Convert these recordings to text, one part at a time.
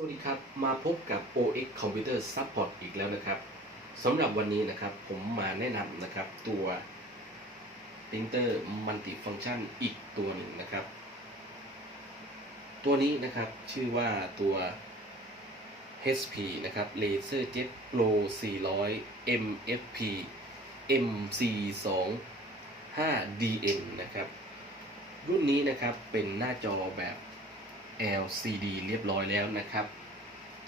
สวัสดีครับ มาพบกับ OX Computer Support อีกแล้วนะครับสำหรับวันนี้นะครับผมมาแนะนำนะครับตัว Printer Multifunction อีกตัวหนึ่งนะครับ ตัวนี้นะครับชื่อว่าตัว HP นะครับ LaserJet Pro 400 MFP MC2 5DN นะครับ รุ่นนี้นะครับเป็นหน้าจอแบบ LCD เรียบร้อยแล้วนะครับ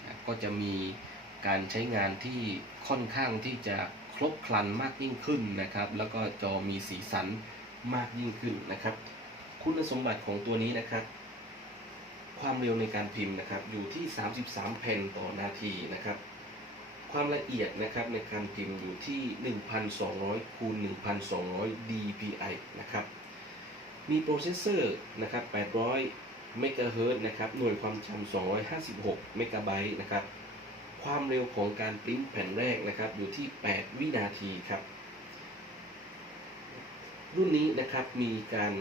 นะก็จะมีการใช้งานที่ค่อนข้างที่จะครบครันมากยิ่งขึ้นนะครับ แล้วก็จอมีสีสันมากยิ่งขึ้นนะครับ คุณสมบัติของตัวนี้นะครับ ความเร็วในการพิมพ์นะครับ อยู่ที่ 33แผ่นต่อนาทีนะครับ ความละเอียดนะครับในการพิมพ์อยู่ที่ 1,200คูณ1,200 dpi นะครับ มีโปรเซสเซอร์นะครับ800 เมกะเฮิรตซ์นะครับ หน่วยความจำ256 เมกะไบต์นะครับ ความเร็วของการปริ้นแผ่นแรกนะครับ อยู่ที่ 8 วินาทีครับ รุ่นนี้นะครับมีการ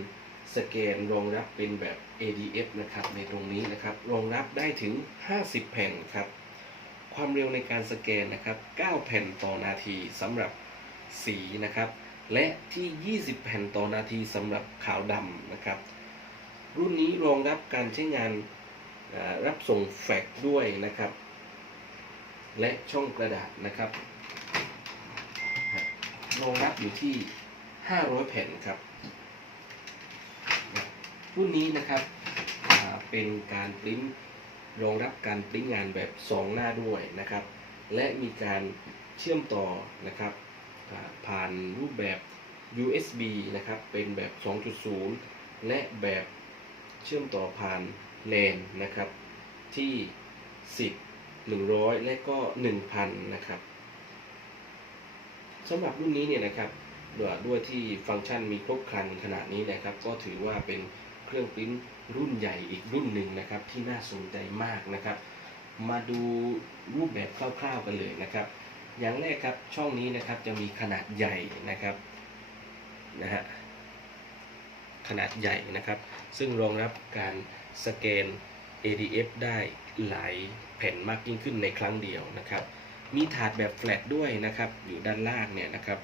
สแกนรองรับเป็นแบบ ADF นะครับ ในตรงนี้นะครับ รองรับได้ถึง 50 แผ่นครับ ความเร็วในการสแกนนะครับ 9 แผ่นต่อนาทีสำหรับสีนะครับ และที่ 20 แผ่นต่อนาทีสำหรับขาวดำนะครับ รุ่นนี้รองรับการใช้งานรับส่งแฟกซ์ด้วยนะครับ และช่องกระดาษนะครับรองรับอยู่ที่ 500 แผ่นครับ รุ่นนี้นะครับเป็นการปริ้นรองรับการปริ้นงานแบบ 2 หน้าด้วยนะครับ และมีการเชื่อมต่อนะครับผ่านรูปแบบ USB นะครับ เป็นแบบ 2.0 และแบบ เชื่อมต่อผ่าน LAN นะครับ ที่ 10 100 และก็ 1,000 นะครับสำหรับรุ่นนี้เนี่ยนะครับด้วยด้วยที่ฟังก์ชันมีครบครันขนาดนี้นะครับ ก็ถือว่าเป็นเครื่องปริ้นรุ่นใหญ่อีกรุ่นหนึ่งนะครับ ที่น่าสนใจมากนะครับ มาดูรูปแบบคร่าวๆกันเลยนะครับ อย่างแรกครับช่องนี้นะครับจะมีขนาดใหญ่นะครับนะฮะ ขนาดใหญ่นะครับ ซึ่งรองรับการสแกน ADF ได้หลายแผ่นมากยิ่งขึ้นในครั้งเดียวนะครับ มีถาดแบบแฟลตด้วยนะครับ อยู่ด้านล่างเนี่ยนะครับ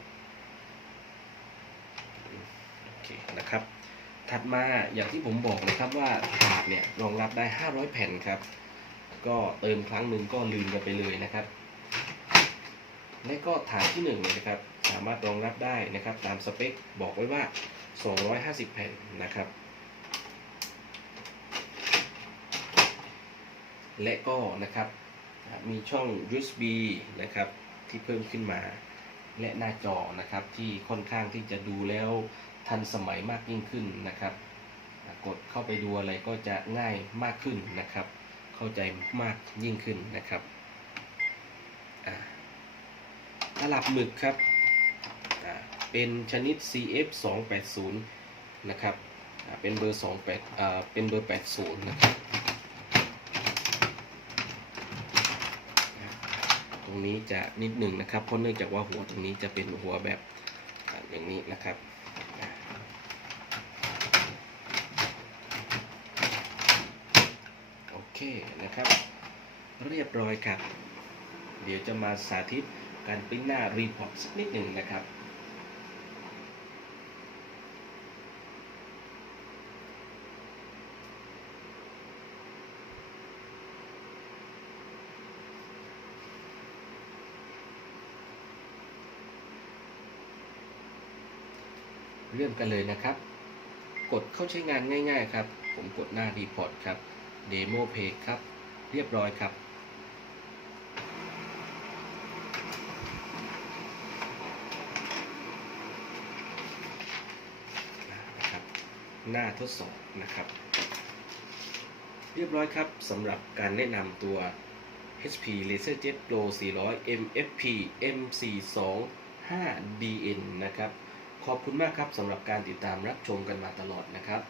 โอเคนะครับ ถัดมาอย่างที่ผมบอกนะครับว่าถาดเนี่ยรองรับได้ 500 แผ่นครับ ก็เติมครั้งหนึ่งก็ลืมกันไปเลยนะครับ และก็ฐานที่1นี่ยนะครับสามารถรองรับได้นะครับ ตามสเปคบอกไว้ว่า 250 แผ่นนะครับ และก็นะครับมีช่อง USB นะครับที่เพิ่มขึ้นมา และหน้าจอนะครับที่ค่อนข้างที่จะดูแล้วทันสมัยมากยิ่งขึ้นนะครับ กดเข้าไปดูอะไรก็จะง่ายมากขึ้นนะครับ เข้าใจมากยิ่งขึ้นนะครับอ่าตลับหมึกครับ เป็นชนิด CF 2 8 0นะครับเป็นเบอร์28อ่าเป็นเบอร์ 80 นะครับ ตรงนี้จะนิดหนึ่งนะครับ เพราะเนื่องจากว่าหัวตรงนี้จะเป็นหัวแบบอย่างนี้นะครับโอเคนะครับ เรียบร้อยครับ เดี๋ยวจะมาสาธิตการปริ้นหน้ารีพอร์ตสักนิดหนึ่งนะครับ เริ่มกันเลยนะครับ กดเข้าใช้งานง่าย ๆ ครับ ผมกดหน้ารีพอร์ตครับ Demo Page ครับ เรียบร้อยครับนะครับ หน้าทดสอบนะครับ เรียบร้อยครับสำหรับการแนะนำตัว HP LaserJet Pro 400 MFP MC2 5DN นะครับ ขอบคุณมากครับสำหรับการติดตามรับชมกันมาตลอดนะครับ